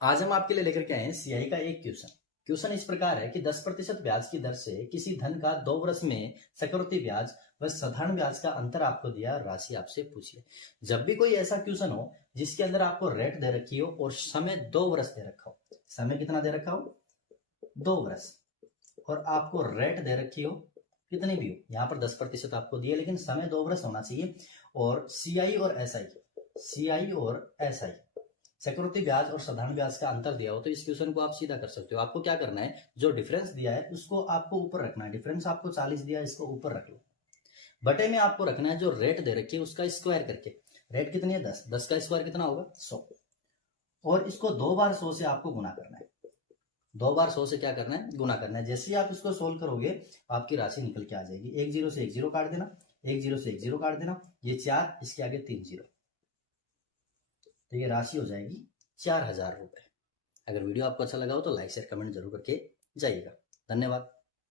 आज हम आपके लिए लेकर के आए हैं सीआई का एक क्वेश्चन। क्वेश्चन इस प्रकार है कि 10% ब्याज की दर से किसी धन का 2 वर्ष में चक्रवृद्धि ब्याज व साधारण ब्याज का अंतर आपको दिया, राशि आपसे पूछिए। जब भी कोई ऐसा क्वेश्चन हो जिसके अंदर आपको रेट दे रखी हो और समय 2 वर्ष दे रखा हो, समय कितना दे रखा हो 2 वर्ष, और आपको रेट दे रखी हो कितनी भी हो, यहाँ पर 10% आपको दिए लेकिन समय 2 वर्ष होना चाहिए, और सीआई और एसआई सिक्योरिटी ब्याज और साधारण ब्याज का अंतर दिया हो, तो इस क्वेश्चन को आप सीधा कर सकते हो। आपको क्या करना है, जो डिफरेंस दिया है उसको आपको ऊपर रखना है। डिफरेंस आपको 40 दिया है, इसको ऊपर रख लो। बटे में आपको रखना है जो रेट दे रखी है उसका स्क्वायर करके। रेट कितनी है 10, 10 का स्क्वायर कितना होगा 100, और इसको 2 बार 100 से आपको गुना करना है। 2 बार 100 से क्या करना है, गुना करना है। जैसे ही आप इसको सोल्व करोगे आपकी राशि निकल के आ जाएगी। एक जीरो से एक जीरो काट देना, एक जीरो से एक जीरो काट देना, ये 4, इसके आगे 3 जीरो, तो ये राशि हो जाएगी 4000 रुपए। अगर वीडियो आपको अच्छा लगा हो तो लाइक शेयर कमेंट जरूर करके जाइएगा। धन्यवाद।